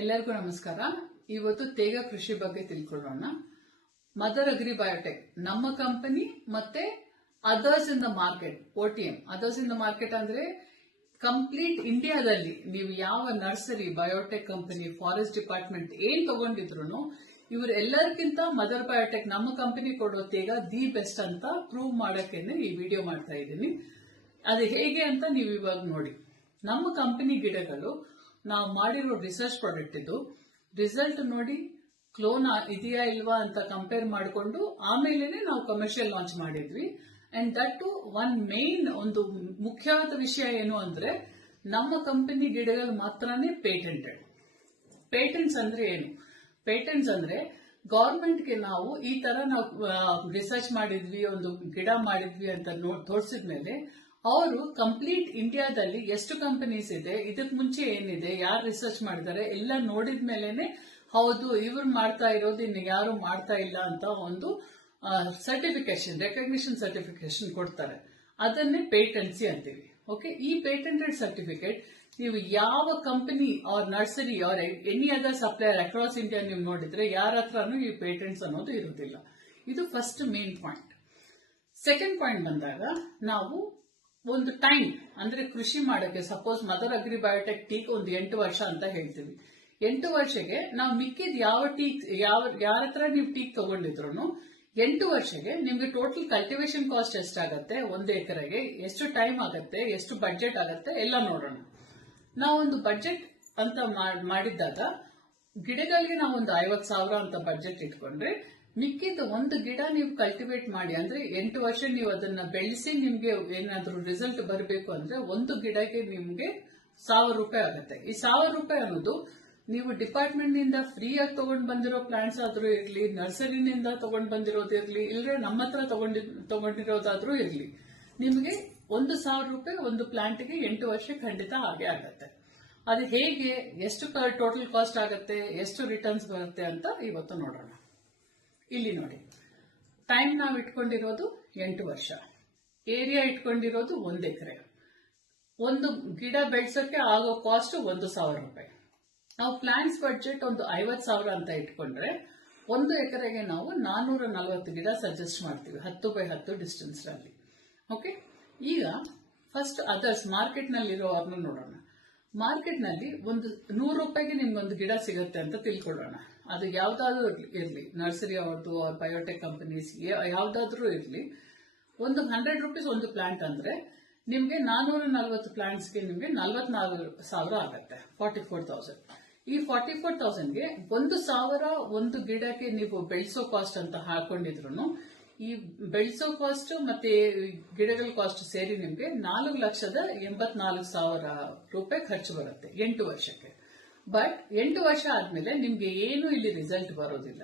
ಎಲ್ಲರಿಗೂ ನಮಸ್ಕಾರ. ಇವತ್ತು ತೇಗ ಕೃಷಿ ಬಗ್ಗೆ ತಿಳ್ಕೊಳ್ಳೋಣ. ಮದರ್ ಅಗ್ರಿ ಬಯೋಟೆಕ್ ನಮ್ಮ ಕಂಪನಿ ಮತ್ತೆ others in the market, OTM. Others in the market ಅಂದ್ರೆ ಕಂಪ್ಲೀಟ್ ಇಂಡಿಯಾದಲ್ಲಿ ನೀವು ಯಾವ nursery, biotech company, forest department ಏನ್ ತಗೊಂಡಿದ್ರು ಇವರು ಎಲ್ಲರಿಗಿಂತ ಮದರ್ ಬಯೋಟೆಕ್ ನಮ್ಮ ಕಂಪನಿ ಕೊಡೋ ತೇಗ ದಿ ಬೆಸ್ಟ್ ಅಂತ ಪ್ರೂವ್ ಮಾಡಕ್ಕೇನೆ ಈ ವಿಡಿಯೋ ಮಾಡ್ತಾ ಇದ್ದೀನಿ. ಅದು ಹೇಗೆ ಅಂತ ನೀವು ಇವಾಗ ನೋಡಿ. ನಮ್ಮ ಕಂಪನಿ ಗಿಡಗಳು ನಾವು ಮಾಡಿರೋ ರಿಸರ್ಚ್ ಪ್ರಾಡಕ್ಟ್ ಇದು. ರಿಸಲ್ಟ್ ನೋಡಿ ಕ್ಲೋನ್ ಇದೆಯಾ ಇಲ್ವಾ ಅಂತ ಕಂಪೇರ್ ಮಾಡಿಕೊಂಡು ಆಮೇಲೆ ನಾವು ಕಮರ್ಷಿಯಲ್ ಲಾಂಚ್ ಮಾಡಿದ್ವಿ. ಅಂಡ್ ದಟ್ ಒಂದು ಮುಖ್ಯವಾದ ವಿಷಯ ಏನು ಅಂದ್ರೆ ನಮ್ಮ ಕಂಪನಿ ಗಿಡಗಳು ಮಾತ್ರನೇ ಪೇಟೆಂಟೆಡ್. ಪೇಟೆಂಟ್ಸ್ ಅಂದ್ರೆ ಏನು? ಪೇಟೆಂಟ್ಸ್ ಅಂದ್ರೆ ಗವರ್ಮೆಂಟ್ಗೆ ನಾವು ಈ ತರ ನಾವು ರಿಸರ್ಚ್ ಮಾಡಿದ್ವಿ, ಒಂದು ಗಿಡ ಮಾಡಿದ್ವಿ ಅಂತ ತೋರಿಸಿದ್ಮೇಲೆ ಅವರು ಕಂಪ್ಲೀಟ್ ಇಂಡಿಯಾದಲ್ಲಿ ಎಷ್ಟು ಕಂಪನೀಸ್ ಇದೆ, ಇದಕ್ ಮುಂಚೆ ಏನಿದೆ, ಯಾರು ರಿಸರ್ಚ್ ಮಾಡಿದ್ದಾರೆ ಎಲ್ಲ ನೋಡಿದ್ಮೇಲೆನೆ ಹೌದು ಇವ್ರು ಮಾಡ್ತಾ ಇರೋದು ಇನ್ನು ಯಾರು ಮಾಡ್ತಾ ಇಲ್ಲ ಅಂತ ಒಂದು ಸರ್ಟಿಫಿಕೇಶನ್, ರೆಕಗ್ನಿಷನ್ ಸರ್ಟಿಫಿಕೇಶನ್ ಕೊಡ್ತಾರೆ. ಅದನ್ನೇ ಪೇಟೆನ್ಸಿ ಅಂತೀವಿ. ಓಕೆ, ಈ ಪೇಟೆಂಟೆಡ್ ಸರ್ಟಿಫಿಕೇಟ್ ನೀವು ಯಾವ company or nursery or any other supplier across India ನೀವು ನೋಡಿದ್ರೆ ಯಾರ ಹತ್ರನೂ ಈ ಪೇಟೆಂಟ್ಸ್ ಅನ್ನೋದು ಇರುವುದಿಲ್ಲ. ಇದು first main point. Second point ಬಂದಾಗ ನಾವು ಒಂದು ಟೈಮ್ ಅಂದ್ರೆ ಕೃಷಿ ಮಾಡಕ್ಕೆ, suppose Mother Agri Biotech teak ಒಂದು 8 ವರ್ಷ ಅಂತ ಹೇಳ್ತೀವಿ. 8 ವರ್ಷಕ್ಕೆ ನಾವು ಮಿಕ್ಕಿದ ಯಾರ ಹತ್ರ ನೀವು ಟೀಕ್ ತಗೊಂಡಿದ್ರು 8 ವರ್ಷಕ್ಕೆ ನಿಮ್ಗೆ ಟೋಟಲ್ ಕಲ್ಟಿವೇಶನ್ ಕಾಸ್ಟ್ ಎಷ್ಟಾಗತ್ತೆ, 1 ಎಕರೆಗೆ ಎಷ್ಟು ಟೈಮ್ ಆಗತ್ತೆ, ಎಷ್ಟು ಬಡ್ಜೆಟ್ ಆಗತ್ತೆ ಎಲ್ಲ ನೋಡೋಣ. ನಾವೊಂದು ಬಡ್ಜೆಟ್ ಅಂತ ಮಾಡಿದ್ದಾಗ ಗಿಡಗಳಿಗೆ ನಾವೊಂದು 50,000 ಅಂತ ಬಡ್ಜೆಟ್ ಇಟ್ಕೊಂಡ್ರೆ ಮಿಕ್ಕಿದ ಒಂದು ಗಿಡ ನೀವು ಕಲ್ಟಿವೇಟ್ ಮಾಡಿ ಅಂದ್ರೆ 8 ವರ್ಷ ನೀವು ಅದನ್ನ ಬೆಳೆಸಿ ನಿಮ್ಗೆ ಏನಾದ್ರೂ ರಿಸಲ್ಟ್ ಬರಬೇಕು ಅಂದ್ರೆ ಒಂದು ಗಿಡಕ್ಕೆ ನಿಮ್ಗೆ 1,000 ರೂಪಾಯಿ ಆಗುತ್ತೆ. ಈ 1,000 ರೂಪಾಯಿ ಅನ್ನೋದು ನೀವು ಡಿಪಾರ್ಟ್ಮೆಂಟ್ ನಿಂದ ಫ್ರೀ ಆಗಿ ತಗೊಂಡ್ ಬಂದಿರೋ ಪ್ಲಾಂಟ್ಸ್ ಆದ್ರೂ ಇರ್ಲಿ, ನರ್ಸರಿನಿಂದ ತಗೊಂಡ್ ಬಂದಿರೋದಿರ್ಲಿ, ಇಲ್ಲರೆ ನಮ್ಮ ಹತ್ರ ತಗೊಂಡಿರೋದಾದ್ರೂ ಇರ್ಲಿ, ನಿಮ್ಗೆ 1,000 ರೂಪಾಯಿ ಒಂದು ಪ್ಲಾಂಟ್ಗೆ 8 ವರ್ಷ ಖಂಡಿತ ಹಾಗೆ ಆಗತ್ತೆ. ಅದು ಹೇಗೆ, ಎಷ್ಟು ಟೋಟಲ್ ಕಾಸ್ಟ್ ಆಗತ್ತೆ, ಎಷ್ಟು ರಿಟರ್ನ್ಸ್ ಬರುತ್ತೆ ಅಂತ ಇವತ್ತು ನೋಡೋಣ. ಇಲ್ಲಿ ನೋಡಿ, ಟೈಮ್ ನಾವು ಇಟ್ಕೊಂಡಿರೋದು 8 ವರ್ಷ, ಏರಿಯಾ ಇಟ್ಕೊಂಡಿರೋದು 1 ಎಕರೆ, ಒಂದು ಗಿಡ ಬೆಳೆಸೋಕೆ ಆಗೋ ಕಾಸ್ಟ್ 1,000 ರೂಪಾಯಿ. ನಾವು ಪ್ಲಾಂಟ್ಸ್ ಬಡ್ಜೆಟ್ ಒಂದು 50,000 ಅಂತ ಇಟ್ಕೊಂಡ್ರೆ 1 ಎಕರೆಗೆ ನಾವು 440 ಗಿಡ ಸಜೆಸ್ಟ್ ಮಾಡ್ತೀವಿ 10 by 10 ಡಿಸ್ಟೆನ್ಸ್ ನಲ್ಲಿ. ಓಕೆ, ಈಗ ಫಸ್ಟ್ ಅದರ್ಸ್ ಮಾರ್ಕೆಟ್ ನಲ್ಲಿ ಇರೋರ್ನ ನೋಡೋಣ. ಮಾರ್ಕೆಟ್ ನಲ್ಲಿ ಒಂದು 100 ರೂಪಾಯಿಗೆ ನಿಮ್ಗೊಂದು ಗಿಡ ಸಿಗುತ್ತೆ ಅಂತ ತಿಳ್ಕೊಳ್ಳೋಣ. ಅದು ಯಾವ್ದಾದ್ರು ಇರ್ಲಿ, ನರ್ಸರಿ ಅವ್ರದ್ದು, ಬಯೋಟೆಕ್ ಕಂಪನೀಸ್ ಯಾವ್ದಾದ್ರೂ ಇರ್ಲಿ, ಒಂದು 100 ರೂಪೀಸ್ ಒಂದು ಪ್ಲಾಂಟ್ ಅಂದ್ರೆ ನಿಮ್ಗೆ 440 ಪ್ಲಾಂಟ್ಸ್ಗೆ ನಿಮ್ಗೆ 44,000 ಆಗತ್ತೆ, 44,000. ಈ 44,000ಗೆ 1,000 ಒಂದು ಗಿಡಕ್ಕೆ ನೀವು ಬೆಳೆಸೋ ಕಾಸ್ಟ್ ಅಂತ ಹಾಕೊಂಡಿದ್ರು ಈ ಬೆಳೆಸೋ ಕಾಸ್ಟ್ ಮತ್ತೆ ಗಿಡಗಳ ಕಾಸ್ಟ್ ಸೇರಿ ನಿಮ್ಗೆ 4,84,000 ರೂಪಾಯಿ ಖರ್ಚು ಬರುತ್ತೆ 8 ವರ್ಷಕ್ಕೆ. ಬಟ್ 8 ವರ್ಷ ಆದ್ಮೇಲೆ ನಿಮ್ಗೆ ಏನು ಇಲ್ಲಿ ರಿಸಲ್ಟ್ ಬರೋದಿಲ್ಲ.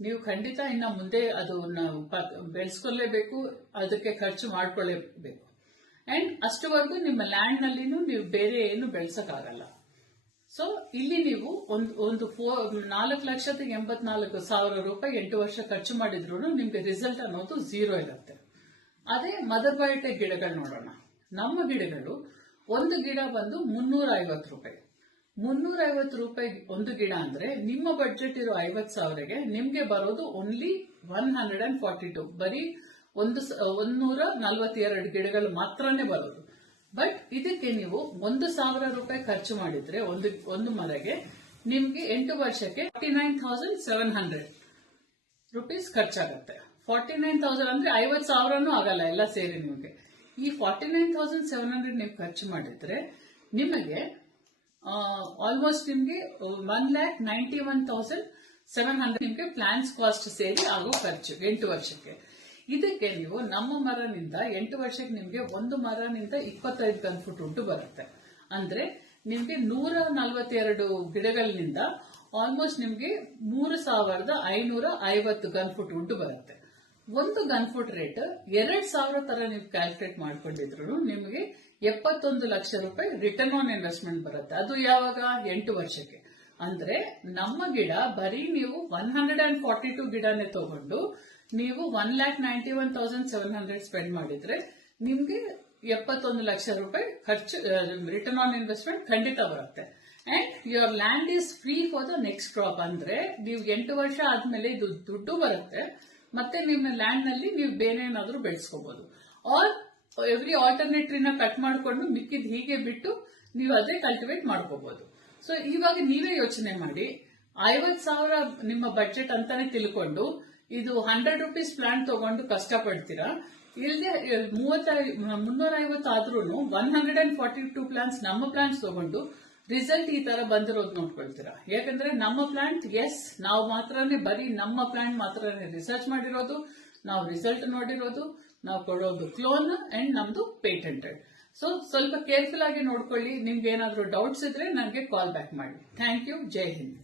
ನೀವು ಖಂಡಿತ ಇನ್ನ ಮುಂದೆ ಅದು ಬೆಳೆಸ್ಕೊಳ್ಳೇಬೇಕು, ಅದಕ್ಕೆ ಖರ್ಚು ಮಾಡ್ಕೊಳ್ಳೇಬೇಕು. ಅಂಡ್ ಅಷ್ಟುವರೆಗೂ ನಿಮ್ಮ ಲ್ಯಾಂಡ್ ನಲ್ಲಿನೂ ನೀವು ಬೇರೆ ಏನು ಬೆಳೆಸಕ್ಕಾಗಲ್ಲ. ಸೊ ಇಲ್ಲಿ ನೀವು ಒಂದು 4,84,000 ರೂಪಾಯಿ 8 ವರ್ಷ ಖರ್ಚು ಮಾಡಿದ್ರು ನಿಮ್ಗೆ ರಿಸಲ್ಟ್ ಅನ್ನೋದು 0 ಇರುತ್ತೆ. ಅದೇ ಮದರ್ ಬಯೋಟೆಕ್ ಗಿಡಗಳು ನೋಡೋಣ. ನಮ್ಮ ಗಿಡಗಳು ಒಂದು ಗಿಡ ಬಂದು 350 ರೂಪಾಯಿ. 350 ರೂಪಾಯಿ ಒಂದು ಗಿಡ ಅಂದ್ರೆ ನಿಮ್ಮ ಬಡ್ಜೆಟ್ ಇರೋ 50,000ಗೆ ನಿಮ್ಗೆ ಬರೋದು ಓನ್ಲಿ 142, ಬರೀ 142 ಗಿಡಗಳು ಮಾತ್ರನೇ ಬರೋದು. ಬಟ್ ಇದಕ್ಕೆ ನೀವು 1,000 ರೂಪಾಯಿ ಖರ್ಚು ಮಾಡಿದ್ರೆ ಒಂದು ಮರಗೆ ನಿಮ್ಗೆ 8 ವರ್ಷಕ್ಕೆ 49,700 ರೂಪೀಸ್ ಖರ್ಚಾಗತ್ತೆ. 49,000 ಅಂದ್ರೆ 50,000 ಆಗಲ್ಲ ಎಲ್ಲ ಸೇರಿ ನಿಮ್ಗೆ. ಈ 49,700 ನೀವು ಖರ್ಚು ಮಾಡಿದ್ರೆ ನಿಮಗೆ ಆಲ್ಮೋಸ್ಟ್ ನಿಮ್ಗೆ 1,91,700 ನಿಮ್ಗೆ ಪ್ಲಾಂಟ್ಸ್ ಕಾಸ್ಟ್ ಸೇರಿ ಆಗೋ ಖರ್ಚು 8 ವರ್ಷಕ್ಕೆ. ಇದಕ್ಕೆ ನೀವು ನಮ್ಮ ಮರನಿಂದ 8 ವರ್ಷಕ್ಕೆ ನಿಮ್ಗೆ ಒಂದು ಮರನಿಂದ 25 ಗನ್ ಫುಟ್ ಉಂಟು ಬರುತ್ತೆ. ಅಂದ್ರೆ ನಿಮ್ಗೆ 142 ಗಿಡಗಳಿಂದ ಆಲ್ಮೋಸ್ಟ್ ನಿಮ್ಗೆ 3,550 ಗನ್ ಫುಟ್ ಉಂಟು ಬರುತ್ತೆ. ಒಂದು ಗನ್ ಫುಟ್ ರೇಟ್ 2,000 ತರ ನೀವು ಕ್ಯಾಲ್ಕುಲೇಟ್ ಮಾಡ್ಕೊಂಡಿದ್ರು ನಿಮಗೆ 71 ಲಕ್ಷ ರೂಪಾಯಿ ರಿಟರ್ನ್ ಆನ್ ಇನ್ವೆಸ್ಟ್ಮೆಂಟ್ ಬರುತ್ತೆ. ಅದು ಯಾವಾಗ? 8 ವರ್ಷಕ್ಕೆ. ಅಂದ್ರೆ ನಮ್ಮ ಗಿಡ ಬರೀ ನೀವು 142 ಗಿಡನೇ ತಗೊಂಡು ನೀವು 1,91,700 ಸ್ಪೆಂಡ್ ಮಾಡಿದ್ರೆ ನಿಮ್ಗೆ 71 ಲಕ್ಷ ರೂಪಾಯಿ ಖರ್ಚು ರಿಟರ್ನ್ ಆನ್ ಇನ್ವೆಸ್ಟ್ಮೆಂಟ್ ಖಂಡಿತ ಬರುತ್ತೆ. And your land is free for the next crop. ಅಂದ್ರೆ ನೀವು 8 ವರ್ಷ ಆದ್ಮೇಲೆ ಇದು ದುಡ್ಡು ಬರುತ್ತೆ, ಮತ್ತೆ ನಿಮ್ಮ ಲ್ಯಾಂಡ್ ನಲ್ಲಿ ನೀವು ಬೇರೆ ಏನಾದ್ರೂ ಬೆಳೆಸ್ಕೋಬಹುದು. ಆರ್ ಎವ್ರಿ ಆಲ್ಟರ್ನೇಟ್ರಿನ ಕಟ್ ಮಾಡಿಕೊಂಡು ಮಿಕ್ಕಿದ್ ಹೀಗೆ ಬಿಟ್ಟು ನೀವು ಅದೇ ಕಲ್ಟಿವೇಟ್ ಮಾಡ್ಕೋಬಹುದು. ಸೊ ಇವಾಗ ನೀವೇ ಯೋಚನೆ ಮಾಡಿ, 50,000 ನಿಮ್ಮ ಬಜೆಟ್ ಅಂತಾನೆ ತಿಳ್ಕೊಂಡು ಇದು 100 ರೂಪೀಸ್ ಪ್ಲಾಂಟ್ ತಗೊಂಡು ಕಷ್ಟಪಡ್ತೀರಾ, ಇಲ್ಲದೆ 350 ಆದ್ರೂ 142 ಪ್ಲಾಂಟ್ಸ್ ನಮ್ಮ ಪ್ಲಾಂಟ್ಸ್ ತಗೊಂಡು ರಿಸಲ್ಟ್ ಈ ತರ ಬಂದಿರೋದು ನೋಡ್ಕೊಳ್ತೀರಾ. ಯಾಕಂದ್ರೆ ನಮ್ಮ ಪ್ಲಾಂಟ್ ನಾವು ಮಾತ್ರನೇ ಬರೀ ನಮ್ಮ ಪ್ಲಾಂಟ್ ಮಾತ್ರನೇ ರಿಸರ್ಚ್ ಮಾಡಿರೋದು, ನಾವು ರಿಸಲ್ಟ್ ನೋಡಿರೋದು, ನಾವು ಕೊಡೋದು ಕ್ಲೋನ್ ಅಂಡ್ ನಮ್ದು ಪೇಟೆಂಟೆಡ್. ಸೊ ಸ್ವಲ್ಪ ಕೇರ್ಫುಲ್ ಆಗಿ ನೋಡ್ಕೊಳ್ಳಿ. ನಿಮ್ಗೆ ಏನಾದ್ರೂ ಡೌಟ್ಸ್ ಇದ್ರೆ ನನಗೆ ಕಾಲ್ ಬ್ಯಾಕ್ ಮಾಡಿ. Thank you. ಜೈ ಹಿಂದ್.